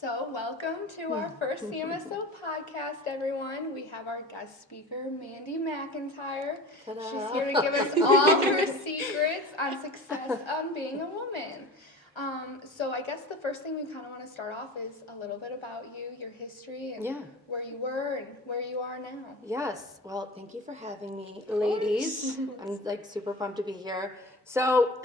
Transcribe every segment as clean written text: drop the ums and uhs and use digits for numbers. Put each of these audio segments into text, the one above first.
So welcome to our first CMSO podcast, everyone. We have our guest speaker, Mandy McIntyre. Ta-da. She's here to give us all her secrets on success on being a woman. So I guess the first thing we kind of want to start off is a little bit about you, your history, and where you were and where you are now. Yes. Well, thank you for having me, ladies. I'm super pumped to be here. So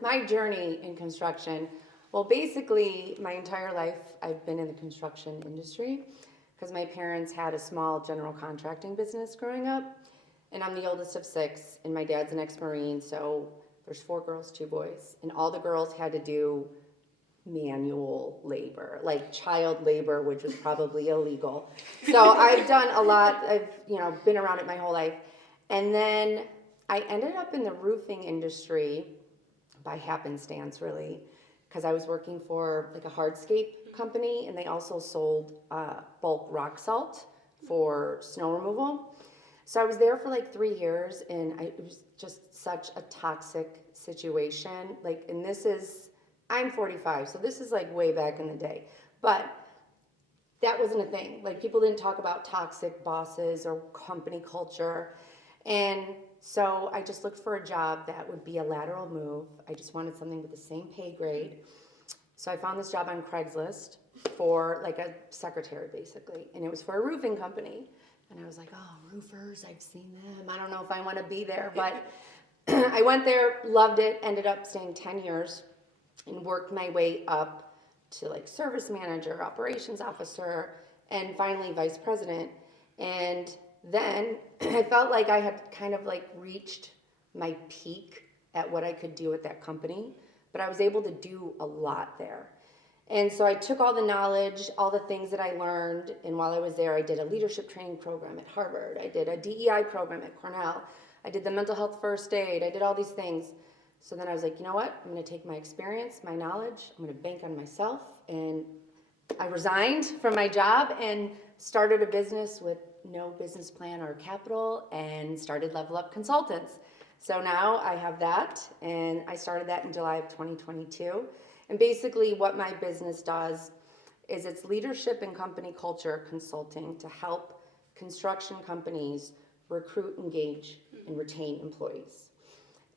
my journey in construction, well, basically my entire life I've been in the construction industry because my parents had a small general contracting business growing up, and I'm the oldest of 6, and my dad's an ex-Marine, so there's 4 girls, 2 boys, and all the girls had to do manual labor, like child labor, which was probably illegal. So I've done a lot. I've, been around it my whole life. And then I ended up in the roofing industry by happenstance, really, because I was working for like a hardscape company, and they also sold bulk rock salt for snow removal. So I was there for like 3 years, and it was just such a toxic situation. I'm 45, so this is like way back in the day. But that wasn't a thing. Like, people didn't talk about toxic bosses or company culture. And so I just looked for a job that would be a lateral move. I just wanted something with the same pay grade. So I found this job on Craigslist for like a secretary, basically. And it was for a roofing company. And I was like, oh, roofers, I've seen them. I don't know if I want to be there. But I went there, loved it, ended up staying 10 years and worked my way up to like service manager, operations officer, and finally vice president. And then I felt like I had kind of like reached my peak at what I could do at that company, but I was able to do a lot there. And so I took all the knowledge, all the things that I learned, and while I was there, I did a leadership training program at Harvard. I did a DEI program at Cornell. I did the mental health first aid. I did all these things. So then I was like, you know what? I'm going to take my experience, my knowledge, I'm going to bank on myself. And I resigned from my job and started a business with no business plan or capital and started Level Up Consultants. So now I have that, and I started that in July of 2022. And basically what my business does is it's leadership and company culture consulting to help construction companies recruit, engage, and retain employees.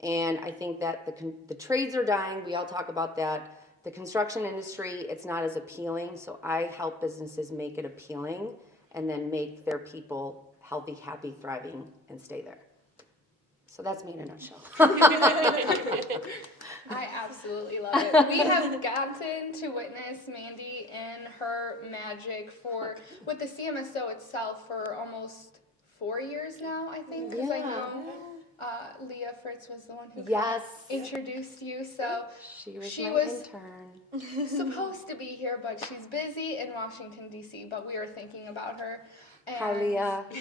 And I think that the trades are dying. We all talk about that. The construction industry, it's not as appealing. So I help businesses make it appealing and then make their people healthy, happy, thriving, and stay there. So that's me in a nutshell. I absolutely love it. We have gotten to witness Mandy and her magic with the CMSO itself for almost 4 years now, I think. Because I know Leah Fritz was the one who introduced you. So she was intern. Supposed to be here, but she's busy in Washington, D.C., but we are thinking about her. And hi, Leah. I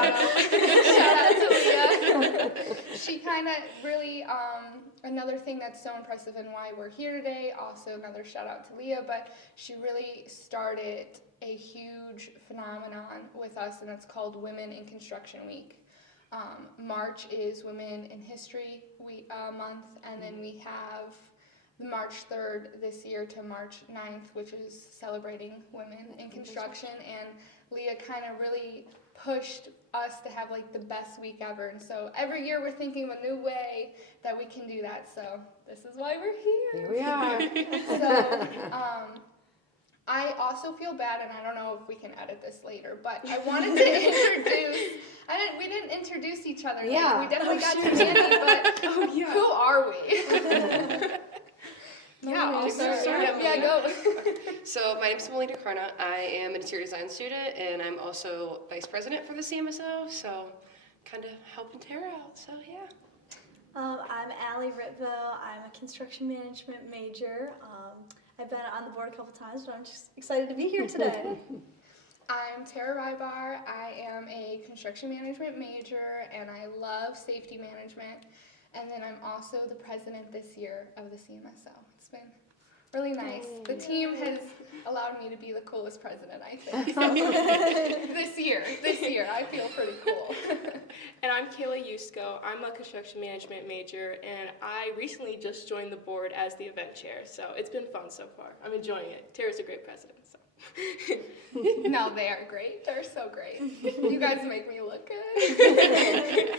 love you. Shout out to Leah. She kind of really, another thing that's so impressive and why we're here today, also another shout out to Leah, but she really started a huge phenomenon with us, and it's called Women in Construction Week. March is Women in History Month, and then we have March 3rd this year to March 9th, which is celebrating women in construction, and Leah kind of really pushed us to have like the best week ever, and so every year we're thinking of a new way that we can do that, so this is why we're here. Here we are. So, I also feel bad, and I don't know if we can edit this later, but I wanted to introduce, we didn't introduce each other. Yeah. We definitely got to Mandy, but who are we? Go. So my name is Melina Carna. I am an interior design student, and I'm also vice president for the CMSO, so kind of helping Tara out, so yeah. I'm Ali Ritvo. I'm a construction management major. I've been on the board a couple times, but I'm just excited to be here today. I'm Tara Rybar. I am a construction management major, and I love safety management. And then I'm also the president this year of the CMSO. It's been really nice. The team has allowed me to be the coolest president, I think. So, this year, I feel pretty cool. And I'm Kayla Usko. I'm a construction management major, and I recently just joined the board as the event chair, so it's been fun so far. I'm enjoying it. Tara's a great president, so. No, they are great. They're so great. You guys make me look good.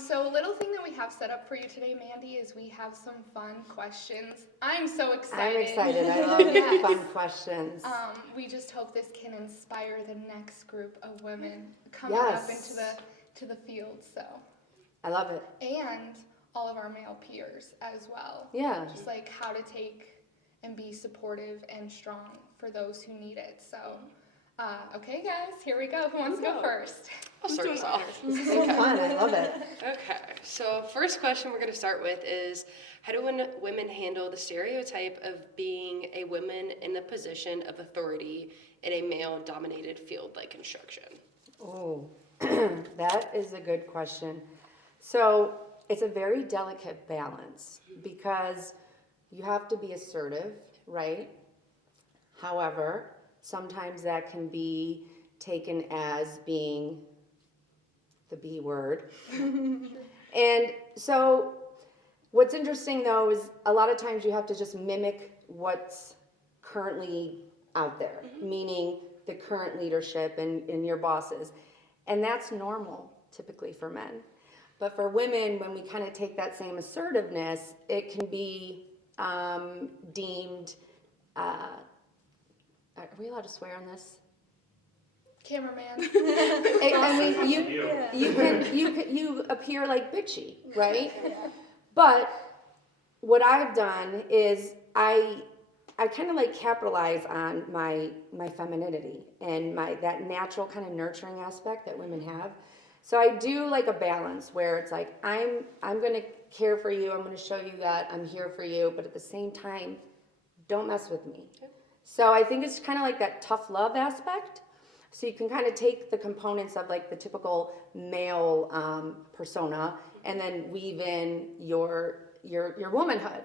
So a little thing that we have set up for you today, Mandy, is we have some fun questions. I'm so excited. I'm excited. I love Yes. fun questions. We just hope this can inspire the next group of women coming up into the field. So. I love it. And all of our male peers as well. Yeah. Just like how to take and be supportive and strong for those who need it. So, okay, guys, here we go. Who wants to go first? I'll start us off. This is so fun. I love it. Okay, so first question we're going to start with is, how do women handle the stereotype of being a woman in a position of authority in a male-dominated field like construction? Oh, that is a good question. So it's a very delicate balance because you have to be assertive, right? However, sometimes that can be taken as being the B word. And so what's interesting though is a lot of times you have to just mimic what's currently out there, meaning the current leadership and your bosses. And that's normal typically for men. But for women, when we kind of take that same assertiveness, it can be deemed, are we allowed to swear on this? Cameraman. I mean, you appear like bitchy, right? But what I've done is I kind of like capitalize on my femininity and that natural kind of nurturing aspect that women have. So I do like a balance where it's like I'm going to care for you, I'm going to show you that I'm here for you, but at the same time, don't mess with me. Okay. So I think it's kind of like that tough love aspect. So you can kind of take the components of like the typical male persona and then weave in your womanhood.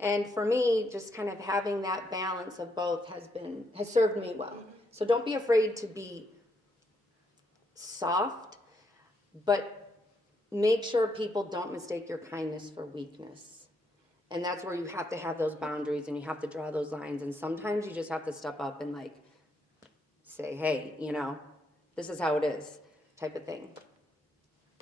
And for me, just kind of having that balance of both has served me well. So don't be afraid to be soft, but make sure people don't mistake your kindness for weakness. And that's where you have to have those boundaries and you have to draw those lines. And sometimes you just have to step up and like say, hey, this is how it is, type of thing.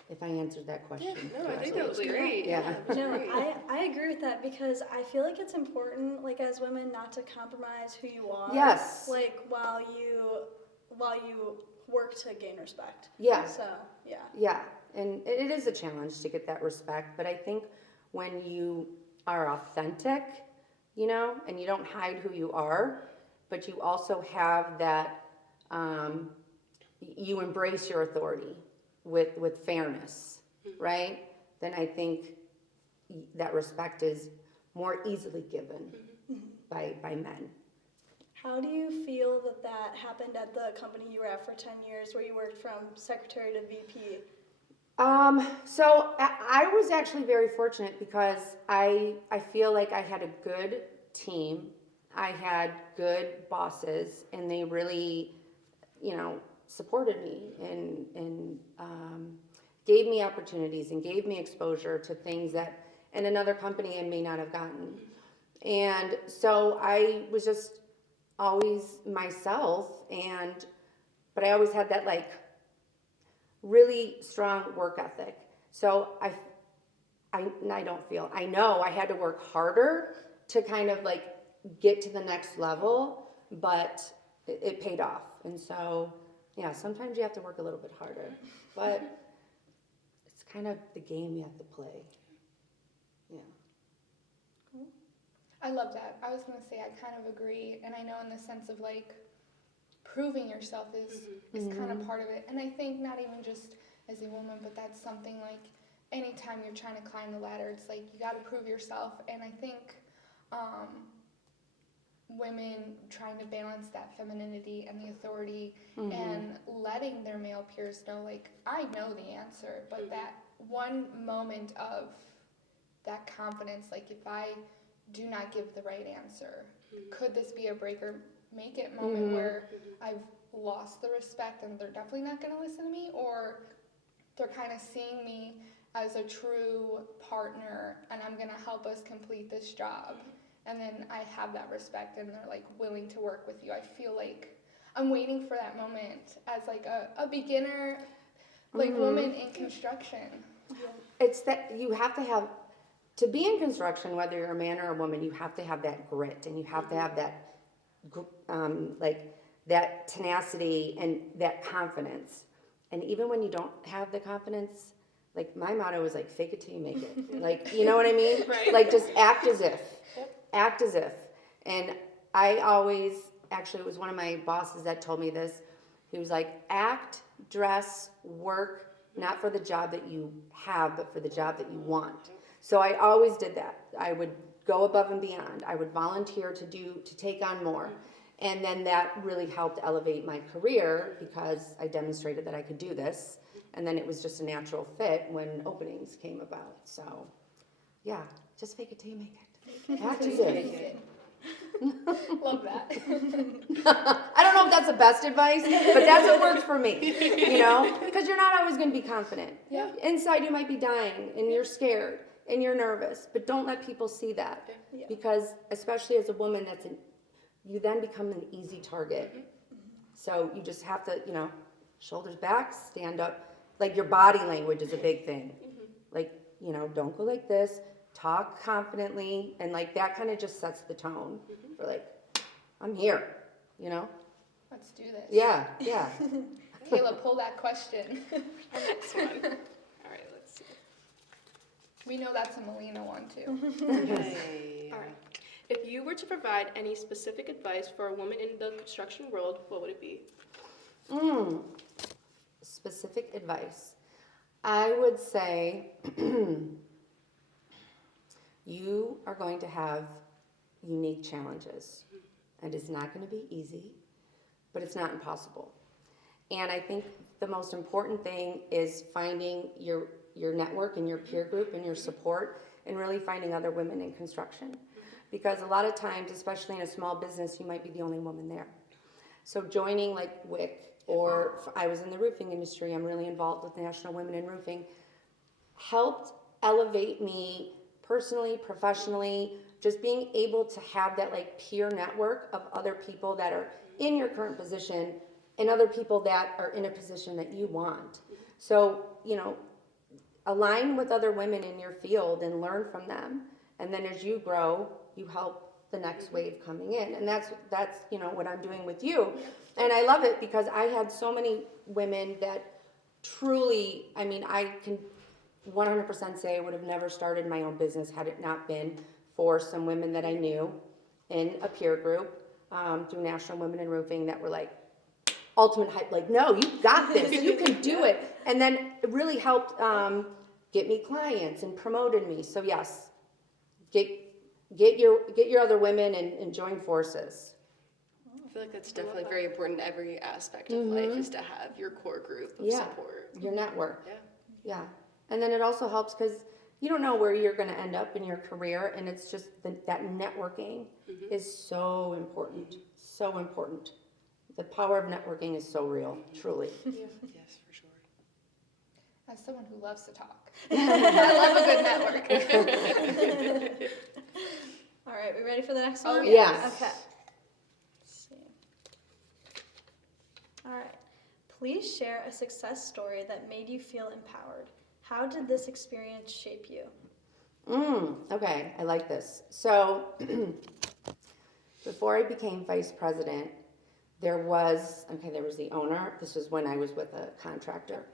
If I answered that question. Yeah, no, I think that was great. Yeah. No, I agree with that because I feel like it's important, like as women, not to compromise who you are. Yes. Like while you work to gain respect. Yeah. So yeah. Yeah, and it is a challenge to get that respect, but I think when you are authentic, and you don't hide who you are, but you also have that, you embrace your authority with fairness, right? Then I think that respect is more easily given by men. How do you feel that happened at the company you were at for 10 years where you worked from secretary to VP? So I was actually very fortunate because I feel like I had a good team. I had good bosses and they really, supported me and gave me opportunities and gave me exposure to things that in another company I may not have gotten. And so I was just always myself but I always had that like really strong work ethic. So I know I had to work harder to kind of like get to the next level, but it paid off. And so, yeah, sometimes you have to work a little bit harder, but it's kind of the game you have to play. Yeah. I love that. I was going to say I kind of agree, and I know in the sense of like proving yourself is kind of part of it. And I think not even just as a woman, but that's something like anytime you're trying to climb the ladder, it's like you got to prove yourself. And I think women trying to balance that femininity and the authority and letting their male peers know, like, I know the answer, but that one moment of that confidence, like if I do not give the right answer, could this be a break or make it moment where I've lost the respect and they're definitely not going to listen to me, or they're kind of seeing me as a true partner, and I'm gonna help us complete this job. And then I have that respect, and they're like willing to work with you. I feel like I'm waiting for that moment as like a beginner, like woman in construction. It's that you have to have, to be in construction, whether you're a man or a woman, you have to have that grit, and you have to have that, like, that tenacity and that confidence. And even when you don't have the confidence, like, my motto is like, fake it till you make it. Like, you know what I mean? Right. Like, just act as if. Yep. Act as if. And I always, actually, it was one of my bosses that told me this. He was like, act, dress, work, not for the job that you have, but for the job that you want. So I always did that. I would go above and beyond. I would volunteer to take on more. And then that really helped elevate my career because I demonstrated that I could do this. And then it was just a natural fit when openings came about. So, yeah, just fake it till you make it. Act as if. Love that. I don't know if that's the best advice, but that's what works for me, you know, because you're not always going to be confident. Yeah. Inside you might be dying and you're scared and you're nervous, but don't let people see that Yeah. because especially as a woman, you then become an easy target. So you just have to, you know, shoulders back, stand up. Like your body language is a big thing. Like, you know, don't go like this. Talk confidently, and like that kind of just sets the tone for like, I'm here, you know? Let's do this. Yeah. Kayla, pull that question. Our next one. All right, let's see. We know that's a Melina one too. Okay. All right. If you were to provide any specific advice for a woman in the construction world, what would it be? Specific advice. I would say you are going to have unique challenges. And it's not going to be easy, but it's not impossible. And I think the most important thing is finding your network and your peer group and your support and really finding other women in construction. Because a lot of times, especially in a small business, you might be the only woman there. So joining like W.I.C, or I was in the roofing industry, I'm really involved with National Women in Roofing, helped elevate me personally, professionally, just being able to have that like peer network of other people that are in your current position and other people that are in a position that you want. So, you know, align with other women in your field and learn from them. And then as you grow, you help the next wave coming in. And that's you know, what I'm doing with you. And I love it because I had so many women that truly, I mean, I can 100% say I would have never started my own business had it not been for some women that I knew in a peer group through National Women in Roofing that were like ultimate hype, like, no, you got this, you can do it. And then it really helped get me clients and promoted me. So yes, get your other women and join forces. I feel like that's definitely very important in every aspect of life is to have your core group of support. Your network. Yeah. And then it also helps because you don't know where you're going to end up in your career, and it's just that networking is so important. So important. The power of networking is so real, truly. Yes, for sure. As someone who loves to talk, I love a good network. All right, we ready for the next Oh, one? yes. Okay. Let's see. All right. Please share a success story that made you feel empowered. How did this experience shape you? Okay, I like this. So, before I became vice president, there was the owner. This was when I was with a contractor.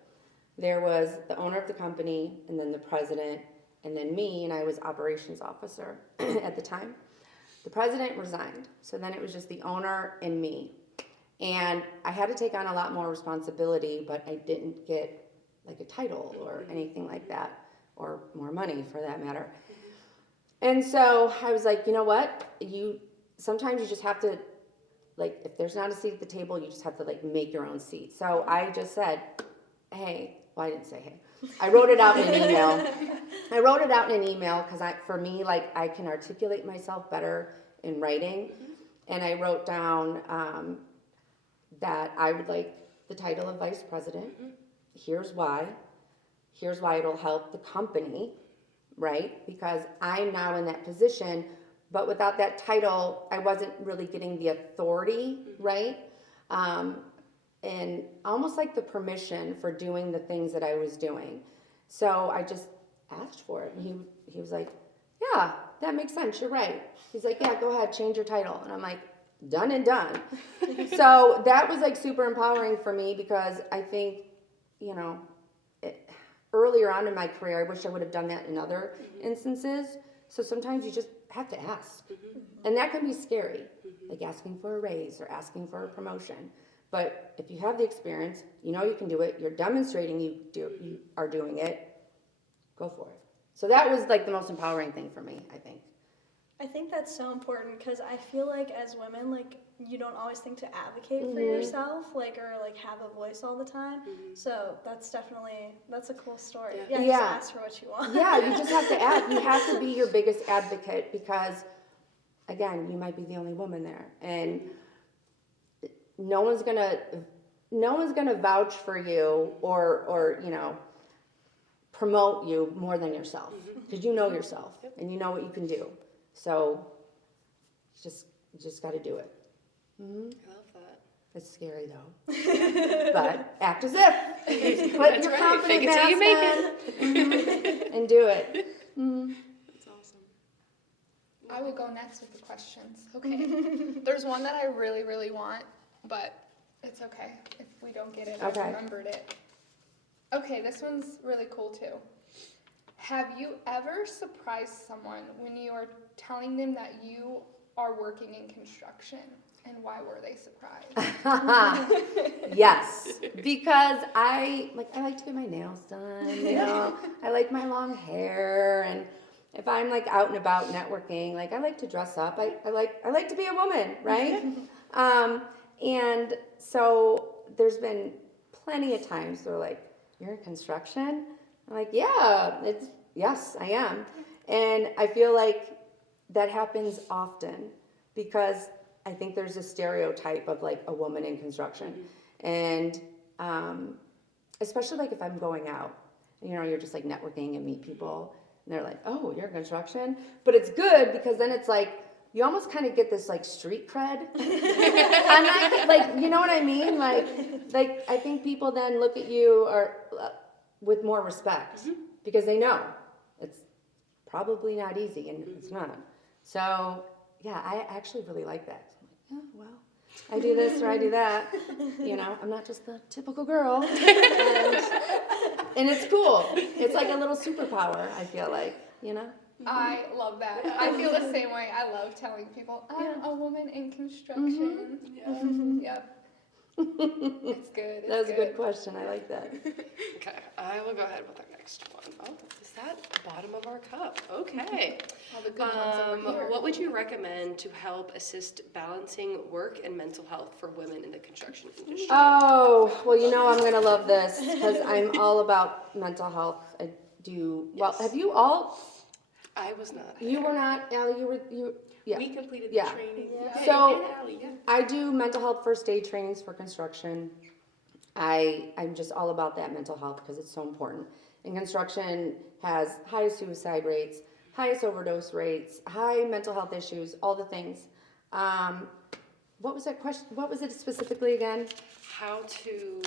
There was the owner of the company, and then the president, and then me, and I was operations officer at the time. The president resigned, so then it was just the owner and me. And I had to take on a lot more responsibility, but I didn't get like a title or anything like that, or more money for that matter. And so I was like, you know what? Sometimes you just have to, like, if there's not a seat at the table, you just have to like make your own seat. So I just said, hey, well, I didn't say hey. I wrote it out in an email. Because for me, like, I can articulate myself better in writing. And I wrote down that I would like the title of vice president. Here's why. here's why it'll help the company, right? Because I'm now in that position, but without that title, I wasn't really getting the authority, right? And almost like the permission for doing the things that I was doing. So I just asked for it. And he was like, yeah, that makes sense. You're right. He's like, yeah, go ahead, change your title. And I'm like, done and done. So that was like super empowering for me because I think, you know, earlier on in my career, I wish I would have done that in other instances. So sometimes you just have to ask. And that can be scary, like asking for a raise or asking for a promotion. But if you have the experience, you know you can do it, you're demonstrating you are doing it, go for it. So that was like the most empowering thing for me, I think. I think that's so important because I feel like as women, like you don't always think to advocate for yourself, like or like have a voice all the time. So that's a cool story. Yeah, just ask for what you want. Yeah, you just have to ask. You have to be your biggest advocate because, again, you might be the only woman there, and no one's gonna vouch for you or you know promote you more than yourself because you know yourself and you know what you can do. So you just got to do it. I love that. It's scary though, but act as if. Put your confident Fake it till you make mask on and do it. That's awesome. I will go next with the questions. Okay. There's one that I really, really want, but it's okay if we don't get it. Okay. I remembered it. Okay, this one's really cool too. Have you ever surprised someone when you are telling them that you are working in construction? And why were they surprised? Yes, because I like to get my nails done, you know. I like my long hair, and if I'm like out and about networking, like I like to dress up. I like to be a woman, right? And so there's been plenty of times they're like, "You're in construction?" I'm like, "Yeah, yes, I am." And I feel like that happens often because I think there's a stereotype of like a woman in construction. And especially like if I'm going out, you know, you're just like networking and meet people and they're like, "Oh, you're in construction?" But it's good because then it's like, you almost kind of get this like street cred. I'm not like, you know what I mean? Like I think people then look at you or with more respect because they know it's probably not easy and it's not. So yeah, I actually really like that. I'm like, "Oh, well, I do this or I do that." You know, I'm not just the typical girl. And it's cool. It's like a little superpower, I feel like, you know? I love that. I feel the same way. I love telling people I'm a woman in construction. Yep. It's good. That was a good question. I like that. Okay, I will go ahead with our next one. Oh, is that the bottom of our cup? Okay. All the good ones over here. What would you recommend to help assist balancing work and mental health for women in the construction industry? Oh, well, you know I'm going to love this because I'm all about mental health. I do. Well, Yes. have you all? I was not. You were not, Allie, yeah. We completed Yeah. the training. Yeah. So- and Allie, yeah. I do mental health first aid trainings for construction. I'm just all about that mental health because it's so important. And construction has highest suicide rates, highest overdose rates, high mental health issues, all the things. What was that question? What was it specifically again? How to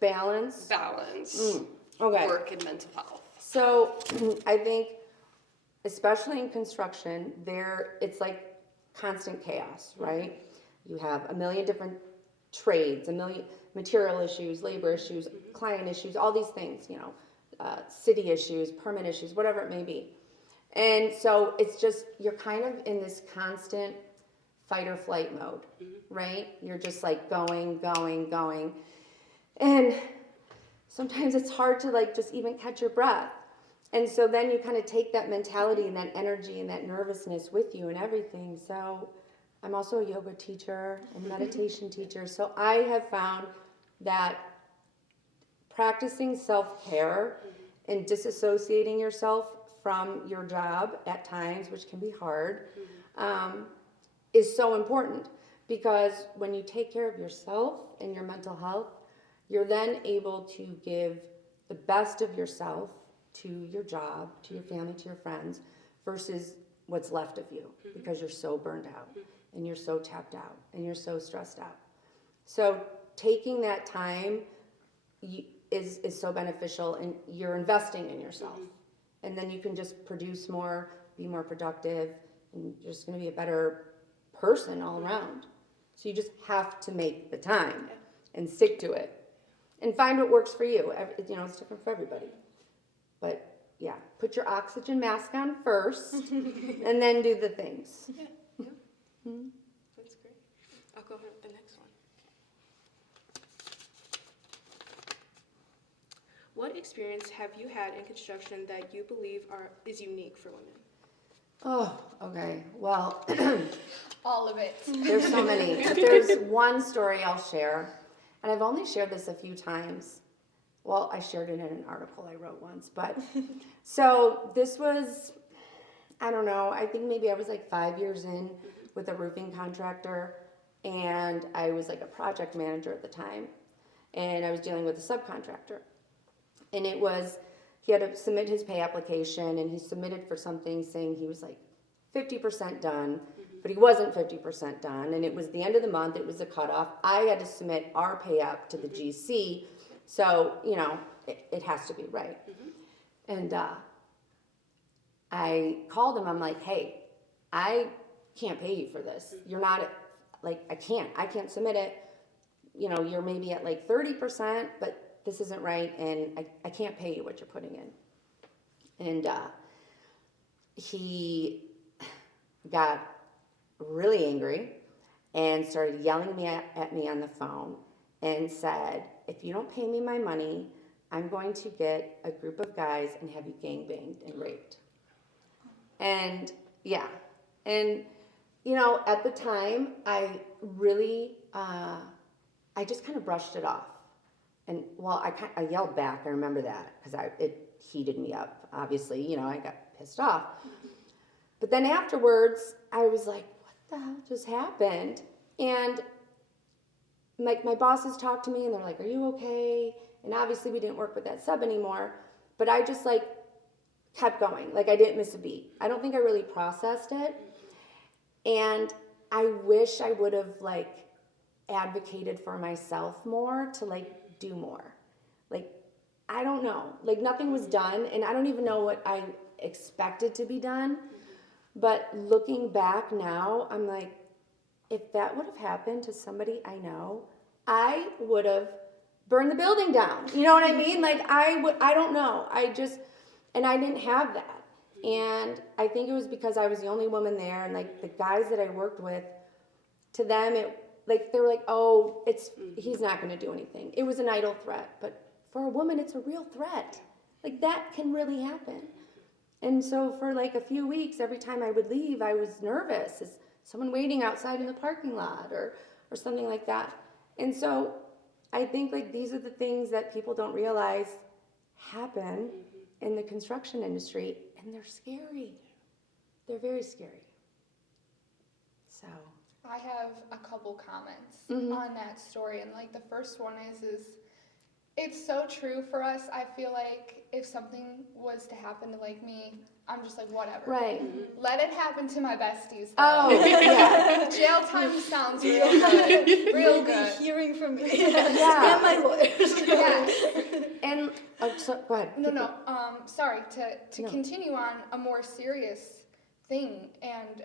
Balance. Okay. work and mental health. So I think, especially in construction, it's like constant chaos, right? You have a million different trades, a million material issues, labor issues, client issues, all these things, you know, city issues, permit issues, whatever it may be. And so it's just, you're kind of in this constant fight or flight mode, right? You're just like going. And sometimes it's hard to like just even catch your breath. And so then you kind of take that mentality and that energy and that nervousness with you and everything. So I'm also a yoga teacher and meditation teacher. So I have found that practicing self-care and disassociating yourself from your job at times, which can be hard, is so important. Because when you take care of yourself and your mental health, you're then able to give the best of yourself to your job, to your family, to your friends, versus what's left of you, because you're so burned out and you're so tapped out and you're so stressed out. So taking that time is so beneficial, and you're investing in yourself. And then you can just produce more, be more productive, and you're just going to be a better person all around. So you just have to make the time and stick to it and find what works for you. You know, it's different for everybody. But yeah, put your oxygen mask on first and then do the things. That's great. I'll go ahead with the next one. What experience have you had in construction that you believe is unique for women? Oh, okay. Well, All of it. there's so many. There's one story I'll share, and I've only shared this a few times. Well, I shared it in an article I wrote once, but so this was, I don't know, I think maybe I was like 5 years in with a roofing contractor, and I was like a project manager at the time, and I was dealing with a subcontractor. And it was, he had to submit his pay application, and he submitted for something saying he was like 50% done, but he wasn't 50% done, and it was the end of the month, it was a cutoff. I had to submit our pay app to the GC, so, you know, it has to be right. And I called him, I'm like, hey, I can't pay you for this. You're not, like, I can't submit it. You know, you're maybe at like 30%, but this isn't right, and I can't pay you what you're putting in. And he got really angry and started yelling at me on the phone and said, if you don't pay me my money, I'm going to get a group of guys and have you gangbanged and raped. And yeah, and you know, at the time, I really, I just kind of brushed it off. And well, I yelled back, I remember that, because it heated me up, obviously, you know, I got pissed off. But then afterwards, I was like, what the hell just happened? And my bosses talked to me, and they're like, are you okay? And obviously we didn't work with that sub anymore, but I just like kept going. Like I didn't miss a beat. I don't think I really processed it. And I wish I would have like advocated for myself more to like do more. Like, I don't know. Like nothing was done, and I don't even know what I expected to be done. But looking back now, I'm like, if that would have happened to somebody I know, I would have burned the building down. You know what I mean? Like I don't know. And I didn't have that. And I think it was because I was the only woman there, and like the guys that I worked with, to them they were like, oh, he's not going to do anything. It was an idle threat, but for a woman, it's a real threat. Like that can really happen. And so for like a few weeks, every time I would leave, I was nervous. Is someone waiting outside in the parking lot or something like that? And so I think like these are the things that people don't realize happen in the construction industry, and they're scary. They're very scary. So I have a couple comments on that story, and like the first one is it's so true for us. I feel like if something was to happen to like me, I'm just like, whatever. right. Let it happen to my besties. Though. Oh yeah. Jail time sounds real good. Real good. Hearing from me. Yeah. And my lawyers. Yes. And so go ahead. No. Sorry, to continue on a more serious thing, and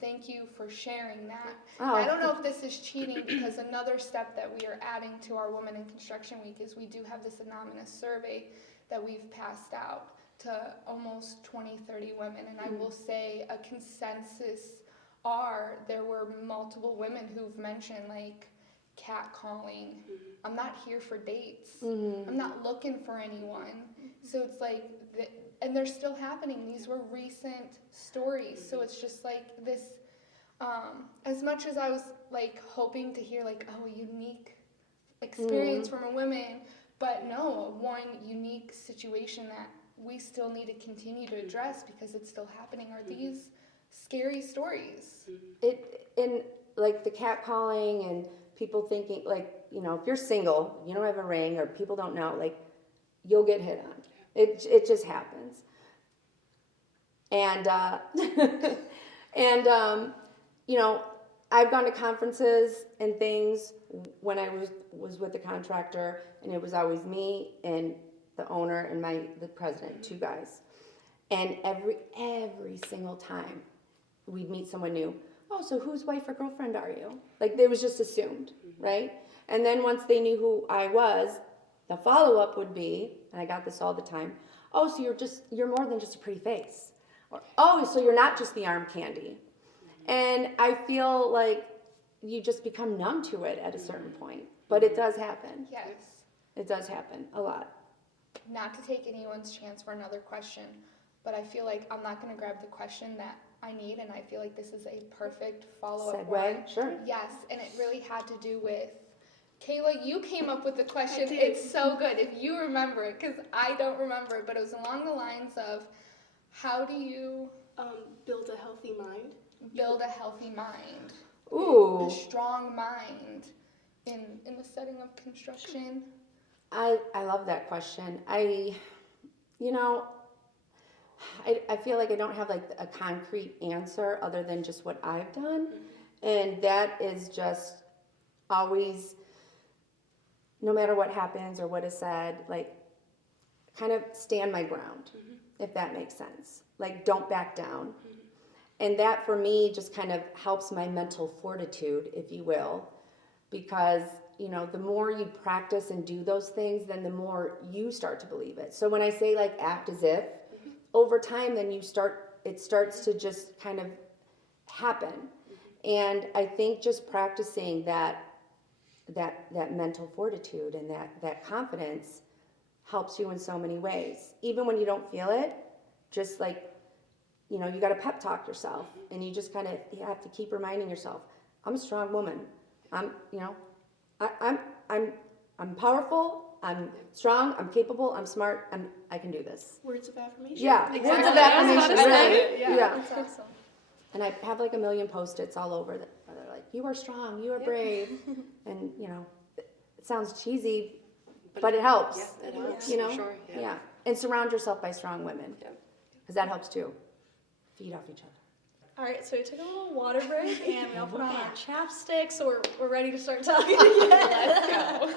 thank you for sharing that. Oh. I don't know if this is cheating, because another step that we are adding to our Women in Construction Week is we do have this anonymous survey that we've passed out to almost 20, 30 women, and I will say a consensus there were multiple women who've mentioned like catcalling. I'm not here for dates. I'm not looking for anyone. So it's like, and they're still happening. These were recent stories. So it's just like this, as much as I was like hoping to hear like, oh, a unique experience from a woman, but no, one unique situation that we still need to continue to address because it's still happening are these scary stories. In like the catcalling and people thinking like, you know, if you're single, you don't have a ring, or people don't know, like you'll get hit on. It just happens. And you know, I've gone to conferences and things when I was with the contractor, and it was always me and the owner and the president, two guys. And every single time we'd meet someone new, oh, so whose wife or girlfriend are you? Like, it was just assumed, right? And then once they knew who I was, the follow-up would be, and I got this all the time, oh, so you're more than just a pretty face. Or, oh, so you're not just the arm candy. And I feel like you just become numb to it at a certain point. But it does happen. Yes. It does happen a lot. Not to take anyone's chance for another question, but I feel like I'm not going to grab the question that I need, and I feel like this is a perfect follow-up one. Segue? Sure. Yes, and it really had to do with, Kayla, you came up with the question. It's so good if you remember it, because I don't remember it, but it was along the lines of, how do you Build a healthy mind. build a healthy mind? Ooh. A strong mind in the setting of construction? I love that question. I feel like I don't have like a concrete answer other than just what I've done. And that is just always, no matter what happens or what is said, like, kind of stand my ground, if that makes sense. Like, don't back down. And that for me just kind of helps my mental fortitude, if you will, because, you know, the more you practice and do those things, then the more you start to believe it. So when I say like act as if, over time then it starts to just kind of happen. And I think just practicing that mental fortitude and that confidence helps you in so many ways. Even when you don't feel it, just like, you know, you got to pep talk yourself, and you just you have to keep reminding yourself, I'm a strong woman. I'm powerful. I'm strong. I'm capable. I'm smart. I can do this. Words of affirmation. Yeah, Exactly. words of I was affirmation. about to Really. say. Yeah. That's awesome. And I have like a million Post-its all over that are like, you are strong. You are brave. And you know, it sounds cheesy, but it helps. Yeah, it helps. You know. For sure. Yeah. And surround yourself by strong women, Yeah. because that helps too. Feed off each other. All right, so we took a little water break and we all put on our chapsticks, so we're ready to start talking again. Let's go.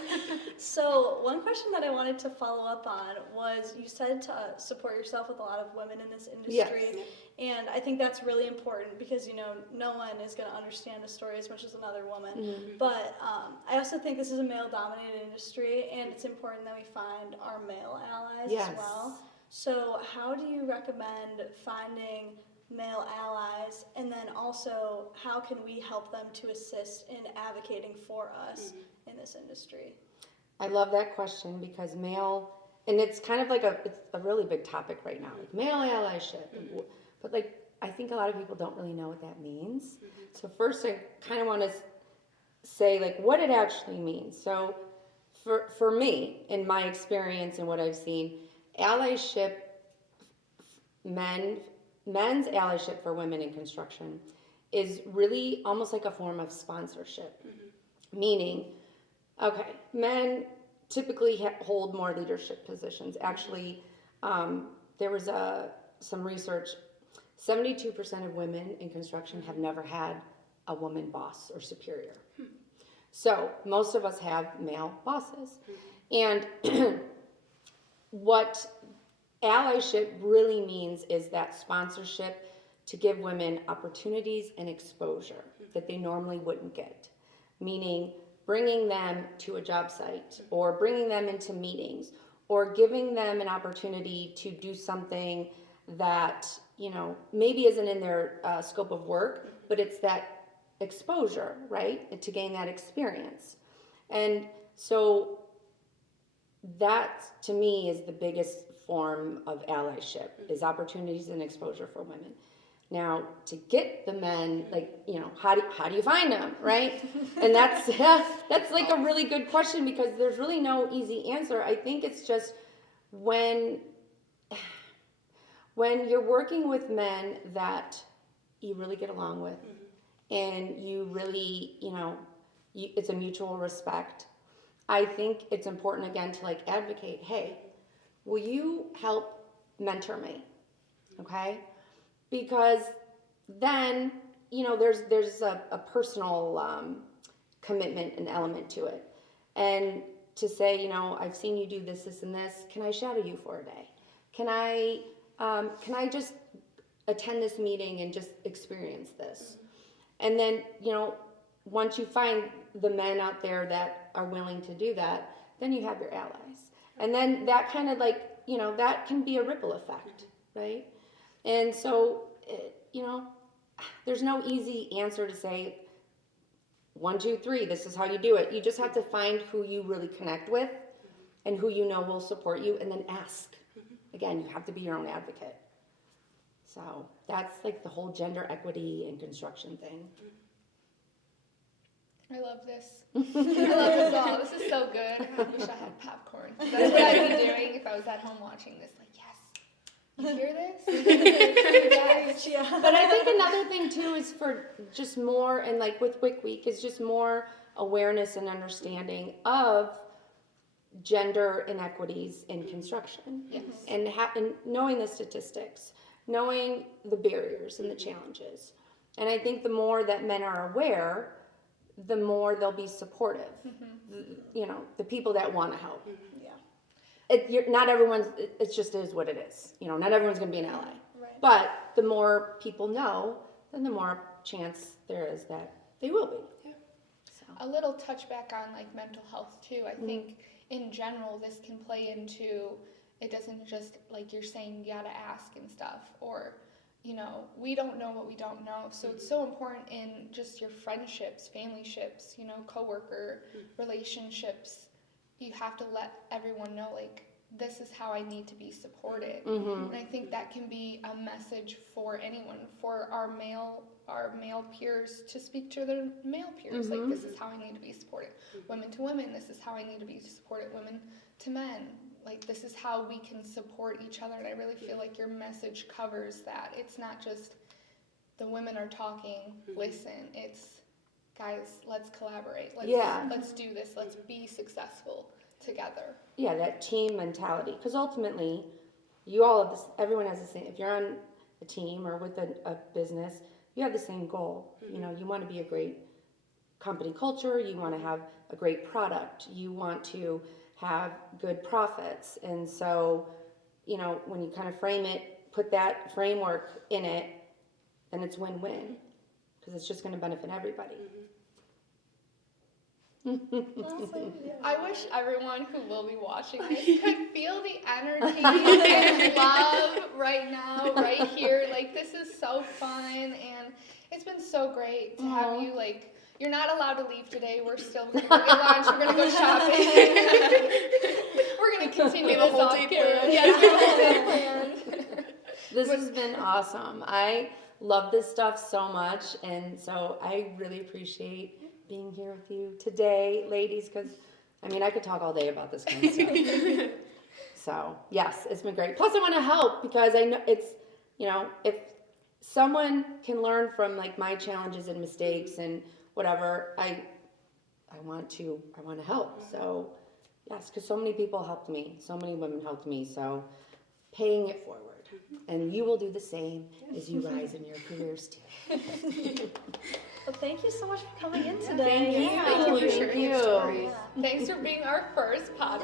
So one question that I wanted to follow up on was, you said to support yourself with a lot of women in this industry. Yes. And I think that's really important because, you know, no one is going to understand a story as much as another woman. But I also think this is a male-dominated industry, and it's important that we find our male allies Yes. as well. So how do you recommend finding male allies, and then also how can we help them to assist in advocating for us in this industry? I love that question, because and it's kind of like it's a really big topic right now, like male allyship. But like, I think a lot of people don't really know what that means. So first I kind of want to say like what it actually means. So for me, in my experience and what I've seen, allyship, men's allyship for women in construction is really almost like a form of sponsorship. Meaning, okay, men typically hold more leadership positions. Actually, there was some research, 72% of women in construction have never had a woman boss or superior. So most of us have male bosses. And what allyship really means is that sponsorship to give women opportunities and exposure that they normally wouldn't get. Meaning bringing them to a job site, or bringing them into meetings, or giving them an opportunity to do something that, you know, maybe isn't in their scope of work, but it's that exposure, right? To gain that experience. And so that, to me, is the biggest form of allyship, is opportunities and exposure for women. Now, to get the men, like, you know, how do you find them, right? And that's like a really good question, because there's really no easy answer. I think it's just when you're working with men that you really get along with, and you really, you know, it's a mutual respect. I think it's important, again, to like advocate, hey, will you help mentor me? Okay? Because then, there's a personal commitment and element to it. And to say, I've seen you do this, this, and this. Can I shadow you for a day? Can I just attend this meeting and just experience this? And then, once you find the men out there that are willing to do that, then you have your allies. And then that kind of that can be a ripple effect, right? And so, there's no easy answer to say, 1, 2, 3, this is how you do it. You just have to find who you really connect with and who will support you, and then ask. Again, you have to be your own advocate. So that's like the whole gender equity and construction thing. I love this. I love this all. This is so good. I wish I had popcorn. That's what I'd be doing if I was at home watching this. Like, yes. You hear this? Yes. Yeah. But I think another thing too is for just more, and like with WIC Week, is just more awareness and understanding of gender inequities in construction. Yes. And knowing the statistics, knowing the barriers and the challenges. And I think the more that men are aware, the more they'll be supportive. The people that want to help. Yeah. Not everyone's, it just is what it is. Not everyone's going to be an ally. Right. But the more people know, then the more chance there is that they will be. Yeah. So. A little touchback on like mental health too. I think in general this can play into, it doesn't just like you're saying you gotta ask and stuff, or we don't know what we don't know. So it's so important in just your friendships, family ships, coworker relationships. You have to let everyone know, like, this is how I need to be supported. And I think that can be a message for anyone, for our male peers to speak to their male peers. Like, this is how I need to be supported. Women to women, this is how I need to be supported. Women to men, like, this is how we can support each other. And I really feel like your message covers that. It's not just the women are talking, listen. It's, guys, let's collaborate. Let's do this. Let's be successful together. Yeah, that team mentality. Because ultimately, you all have this, everyone has the same, if you're on a team or with a business, you have the same goal. You want to be a great company culture. You want to have a great product. You want to have good profits. And so, when you kind of frame it, put that framework in it, then it's win-win. Because it's just going to benefit everybody. I wish everyone who will be watching this could feel the energy and love right now, right here. Like, this is so fun, and it's been so great to have you. Like, you're not allowed to leave today. We're still going to go get lunch. We're going to go shopping. We're going to continue The this whole off day camera. plan. Yes, the whole day plan. This has been awesome. I love this stuff so much, and so I really appreciate being here with you today, ladies, because, I could talk all day about this kind of stuff. So, yes, it's been great. Plus, I want to help because I know it's, if someone can learn from, like, my challenges and mistakes and whatever, I want to help. So, yes, because so many people helped me. So many women helped me. So, paying it forward. And you will do the same as you rise in your careers, too. Well, thank you so much for coming in today. Thank you. Thank you for Thank sharing you. your stories. Yeah. Thanks for being our first podcast.